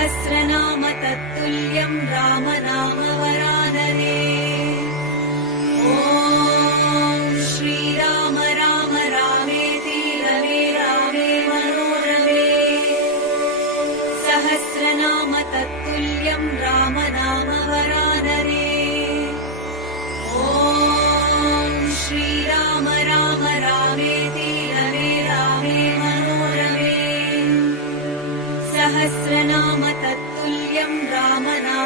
सहस्रनाम तत्तुल्यं रामनाम वरानने। ॐ श्रीराम राम रामेति रमे रामे मनोरमे। सहस्रनाम तत्तुल्यं रामनाम वरानने। ॐ श्रीराम राम रामेति रमे रामे मनोरमे। सहस्रनाम तत्तुल्यं रामनाम